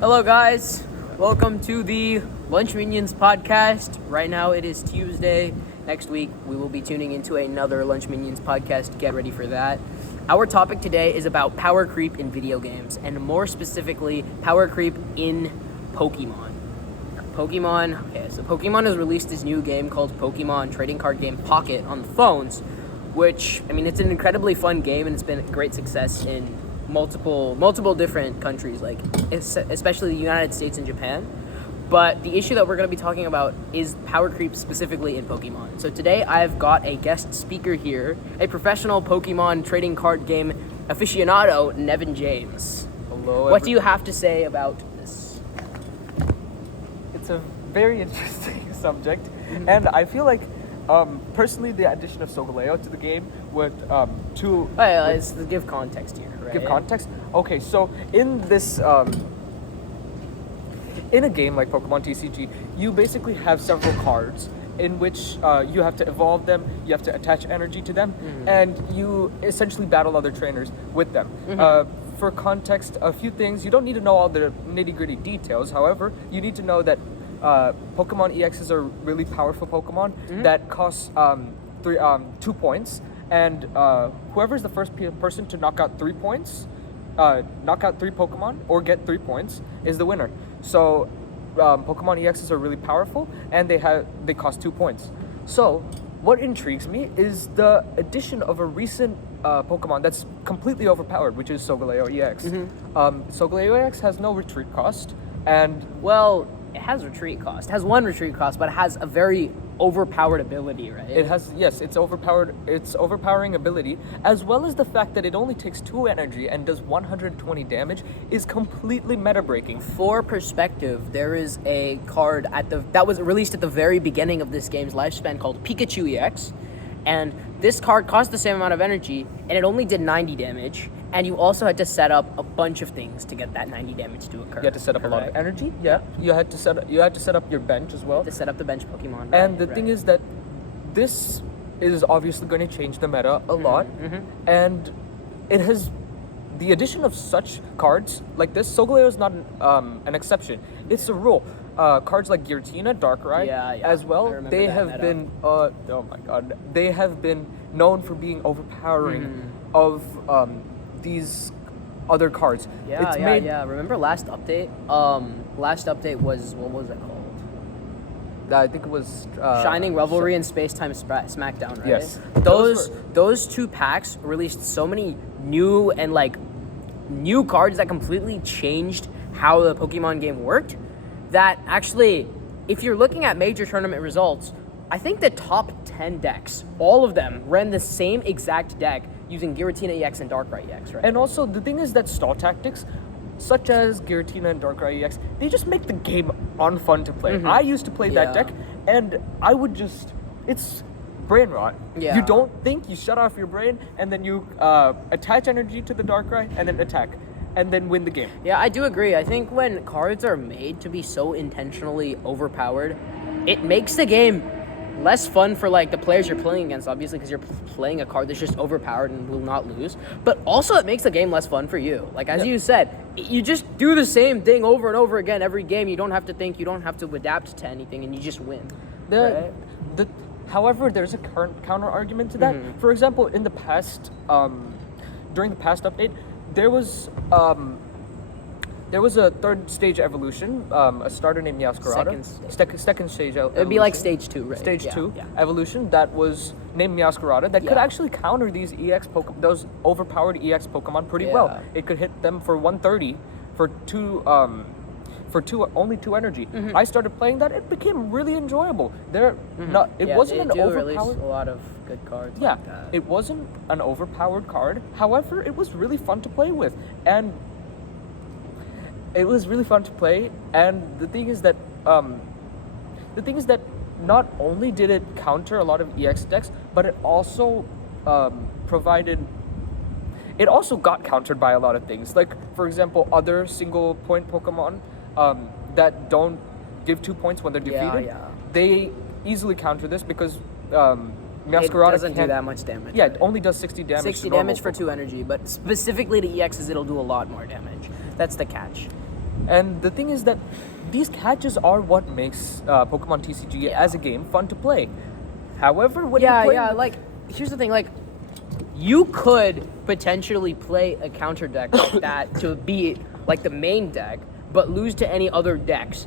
Hello, guys. Welcome to the Lunch Minions podcast. Right now, it is Tuesday. Next week, we will be tuning into another Lunch Minions podcast. Get ready for that. Our topic today is about power creep in video games, and more specifically, power creep in Pokemon. Pokemon has released this new game called Pokemon Trading Card Game Pocket on the phones, which, it's an incredibly fun game, and it's been a great success in multiple different countries, like especially the United States and Japan. But the issue that we're going to be talking about is power creep specifically in Pokemon. So today I've got a guest speaker here, a professional Pokemon trading card game aficionado, Nevin James. Hello. What do you have to say about this? It's a very interesting subject, and I feel like personally the addition of Solgaleo to the game would Let's give context here, right? give context. Okay, so in this in a game like Pokemon TCG, you basically have several cards in which you have to evolve them, you have to attach energy to them, and you essentially battle other trainers with them. For context, a few things, you don't need to know all the nitty-gritty details. However, you need to know that Pokemon EXs are really powerful Pokemon that cost 2 points, and whoever's the first person to knock out 3 points, knock out 3 Pokemon or get 3 points is the winner. So Pokemon EXs are really powerful, and they cost 2 points. So what intrigues me is the addition of a recent Pokemon that's completely overpowered, which is Solgaleo EX. Solgaleo EX has no retreat cost, and it has retreat cost. It has one retreat cost, but it has a very overpowered ability, right? it has, yes, it's overpowering ability, as well as the fact that it only takes 2 energy and does 120 damage is completely meta breaking. For perspective, there is a card that was released at the very beginning of this game's lifespan called Pikachu EX, and this card cost the same amount of energy, and it only did 90 damage, and you also had to set up a bunch of things to get that 90 damage to occur. You had to set up a lot of energy. Yeah. You had to set up your bench as well. To set up the bench Pokemon. And the thing is that this is obviously going to change the meta a lot, and it has the addition of such cards like this. Solgaleo is not an exception; it's a rule. Cards like Giratina, Darkrai, as well. They have been oh my god, they have been known for being overpowering of these other cards. Remember last update? Last update was, what was it called? I think it was Shining Revelry and Space Time Smackdown, right? Yes. Those 2 packs released so many new cards that completely changed how the Pokemon game worked, that actually, if you're looking at major tournament results, I think the top 10 decks, all of them ran the same exact deck using Giratina EX and Darkrai EX, right? And also, the thing is that stall tactics, such as Giratina and Darkrai EX, they just make the game unfun to play. I used to play that deck, and I would it's brain rot. Yeah. You don't think, you shut off your brain, and then you attach energy to the Darkrai, and then attack, and then win the game. Yeah, I do agree. I think when cards are made to be so intentionally overpowered, it makes the game less fun for the players you're playing against, obviously, because you're playing a card that's just overpowered and will not lose. But also, it makes the game less fun for you. As you said, you just do the same thing over and over again every game. You don't have to think, you don't have to adapt to anything, and you just win. However, there's a current counter argument to that. For example, in the past, during the past update, there was a 3rd stage evolution, a starter named Meowscarada. Second stage evolution. It'd be like stage 2, right? Stage 2 evolution that was named Meowscarada that could actually counter these those overpowered EX Pokemon pretty well. It could hit them for 130 for only 2 energy. I started playing that; it became really enjoyable. It wasn't an overpowered. Release a lot of good cards. Yeah, like that. It wasn't an overpowered card. However, it was really fun to play with, and it was really fun to play. And the thing is that not only did it counter a lot of EX decks, but it also it also got countered by a lot of things. Like, for example, other single point Pokemon that don't give 2 points when they're defeated. They easily counter this because Meowscarada it doesn't do that much damage. Yeah, it only does 60 damage. 60 damage for 2 energy, but specifically to EXs, it'll do a lot more damage. That's the catch. And the thing is that these catches are what makes Pokemon TCG as a game fun to play. However, when you're playing like here's the thing, like you could potentially play a counter deck like that to be like the main deck, but lose to any other decks.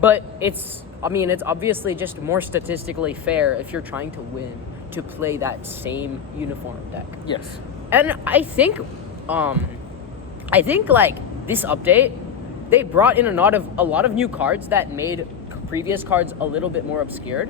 But it's obviously just more statistically fair if you're trying to win to play that same uniform deck. Yes. And I think like this update, they brought in a lot of new cards that made previous cards a little bit more obscured.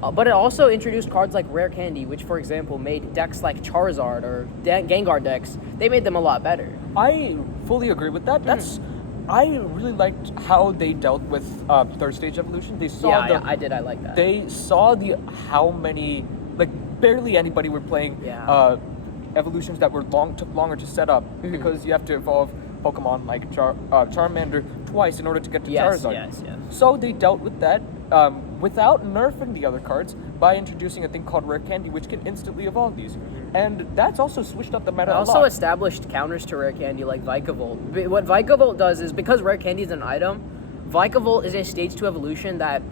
But it also introduced cards like Rare Candy, which, for example, made decks like Charizard or Gengar decks, they made them a lot better. I fully agree with that. I really liked how they dealt with third stage evolution. They saw I did. I like that. They saw how many, like barely anybody were playing evolutions that took longer to set up because you have to evolve Pokemon like Charmander twice in order to get to Charizard. Yes. So they dealt with that without nerfing the other cards by introducing a thing called Rare Candy, which can instantly evolve these. And that's also switched up the meta a lot. Also established counters to Rare Candy like Vikavolt. What Vikavolt does is, because Rare Candy is an item, Vikavolt is a stage 2 evolution that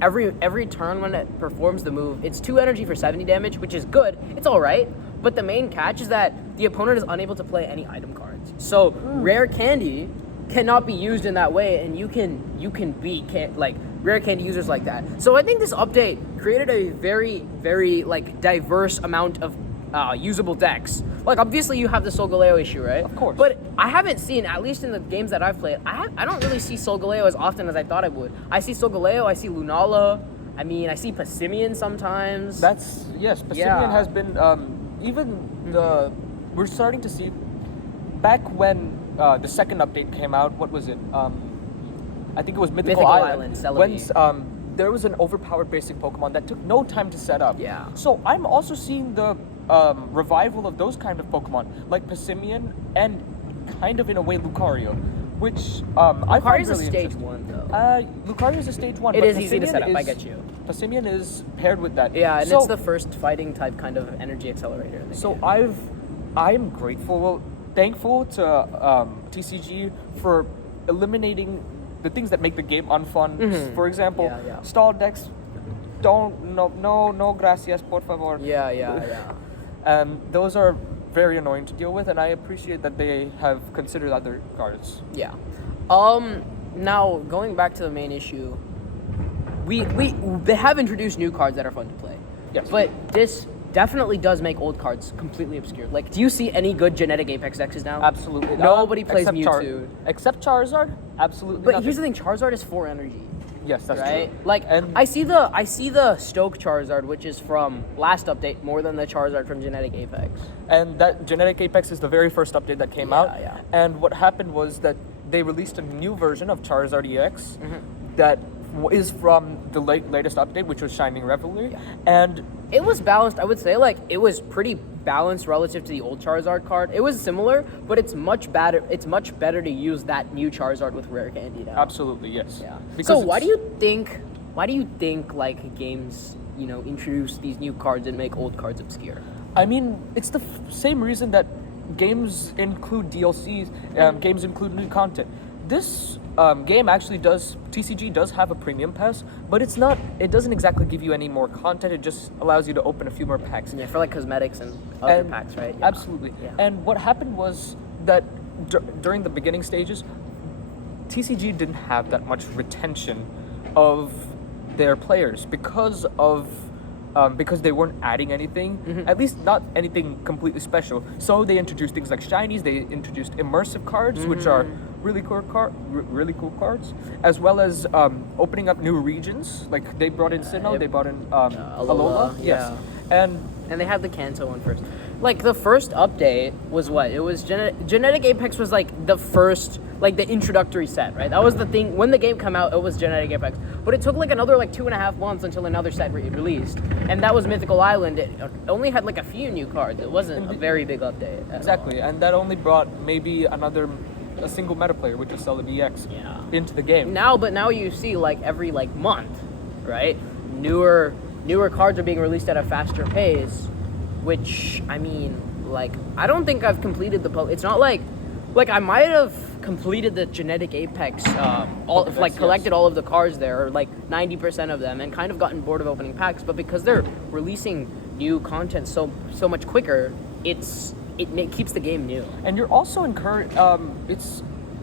every turn when it performs the move, it's 2 energy for 70 damage, which is good. It's alright. But the main catch is that the opponent is unable to play any item cards. So Rare Candy cannot be used in that way, and you can beat Rare Candy users like that. So I think this update created a very, very like diverse amount of usable decks. Like obviously you have the Solgaleo issue, right? Of course. But I haven't seen, at least in the games that I've played, I don't really see Solgaleo as often as I thought I would. I see Solgaleo, I see Lunala, I see Passimian sometimes. Passimian has been we're starting to see back when the second update came out. What was it? I think it was Mythical Island. Celebi. When there was an overpowered basic Pokemon that took no time to set up. Yeah. So I'm also seeing the revival of those kind of Pokemon, like Passimian and kind of in a way Lucario, which I find Lucario's really a stage interesting. 1 though. Lucario's a stage 1. It but is easy to Passimian set up, I is- get you. Passimian is paired with that. Yeah, and So- it's the first fighting type kind of energy accelerator in the So game. I'm thankful to TCG for eliminating the things that make the game unfun. For example, Yeah. stall decks. No gracias, por favor. Yeah. Those are very annoying to deal with, and I appreciate that they have considered other cards. Yeah. Now going back to the main issue, they have introduced new cards that are fun to play. Yes. But this definitely does make old cards completely obscure. Like, do you see any good genetic Apex decks now? Absolutely. Nobody plays except Mewtwo. Except Charizard. Absolutely. But nothing. here's the thing: Charizard is 4 energy. Yes, that's right? true. Like, And- I see the Stoke Charizard, which is from last update, more than the Charizard from Genetic Apex. And that Genetic Apex is the very first update that came out. Yeah. And what happened was that they released a new version of Charizard EX that is from the latest update, which was Shining Revelry. Yeah. And It was balanced. I would say, like, it was pretty balanced relative to the old Charizard card. It was similar, but it's much better. It's much better to use that new Charizard with Rare Candy now. absolutely, yes. Yeah. Because So why do it's- you think like games, introduce these new cards and make old cards obscure? I mean, it's the same reason that games include DLCs, games include new content. This game actually TCG does have a premium pass, but it doesn't exactly give you any more content. It just allows you to open a few more packs. Yeah, for like cosmetics and other And- packs, right? Yeah. Absolutely. Yeah. And what happened was that during the beginning stages, TCG didn't have that much retention of their players because they weren't adding anything, at least not anything completely special. So they introduced things like shinies. They introduced immersive cards, which are really cool cards, as well as opening up new regions. Like they brought in Sinnoh, they brought in Alola. Yes, and And they had the Kanto one first. Like, the first update was what? It was Genetic Apex was like the first, like the introductory set, right? That was the thing. When the game came out, it was Genetic Apex. But it took like another 2.5 months until another set released. And that was Mythical Island. It only had like a few new cards. It wasn't a very big update. at all. exactly, and that only brought maybe a single meta player, which is Celebi EX, Yeah. into the game. But now you see like every month, right? Newer cards are being released at a faster pace, which I don't think I've completed it's not like like I might have completed the genetic apex, Pokedex, collected yes. all of the cards there, or like 90% of them, and kind of gotten bored of opening packs. But because they're releasing new content so much quicker, it keeps the game new. And you're also encouraged.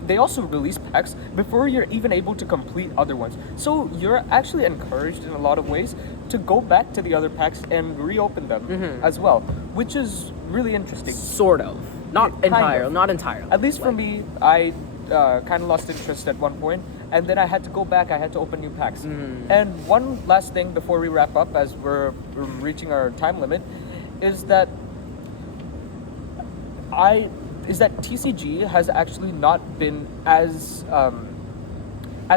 They also release packs before you're even able to complete other ones. So you're actually encouraged in a lot of ways to go back to the other packs and reopen them as well, which is really interesting. Sort of, not entirely. At least for me, I kind of lost interest at one point, and then I had to go back. I had to open new packs. And one last thing before we wrap up, as we're reaching our time limit, is that TCG has actually not been as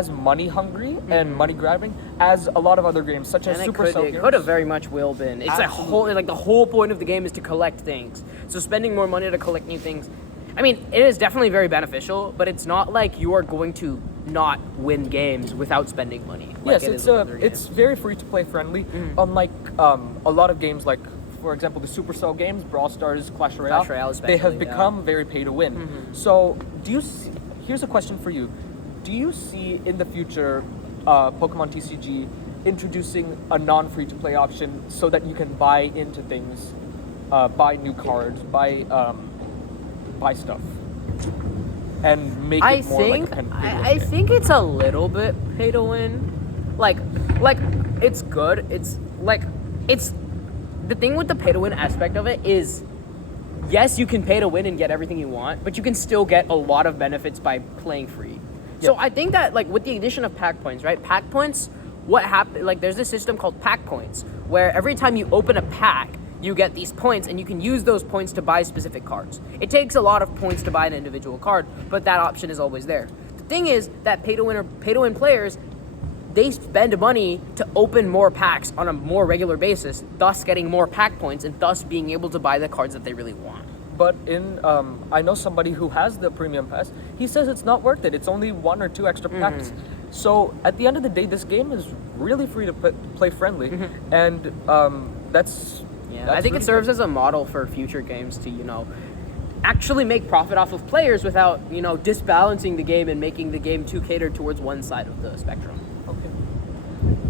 money hungry and money grabbing as a lot of other games, such as And Supercell it games. could have very much will been. It's the whole point of the game is to collect things. So spending more money to collect new things, I mean, it is definitely very beneficial, but it's not like you are going to not win games without spending money. Like Yes, it is with other it's games. very free to play friendly. Unlike a lot of games like, for example, the Supercell games, Brawl Stars, Clash Royale. Clash Royale they have especially, yeah. become very pay to win. So, here's a question for you: do you see in the future Pokemon TCG introducing a non-free to play option so that you can buy into things, buy new cards, buy stuff, and make it more like a kind of video I game? think it's a little bit pay to win. Like it's good. It's the thing with the pay to win aspect of it is, yes, you can pay to win and get everything you want, but you can still get a lot of benefits by playing free. So I think that like with the addition of pack points, right? Pack points, what happen? Like there's this system called pack points where every time you open a pack, you get these points, and you can use those points to buy specific cards. It takes a lot of points to buy an individual card, but that option is always there. The thing is that pay to win players, they spend money to open more packs on a more regular basis, thus getting more pack points and thus being able to buy the cards that they really want. But I know somebody who has the premium pass. He says it's not worth it. It's only 1 or 2 extra packs. So at the end of the day, this game is really free to play friendly, and that's. Yeah, I think it serves as a model for future games to, actually make profit off of players without, disbalancing the game and making the game too catered towards one side of the spectrum. Okay.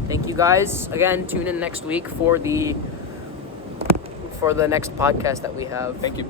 Thank you guys. Again, tune in next week for the next podcast that we have. Thank you.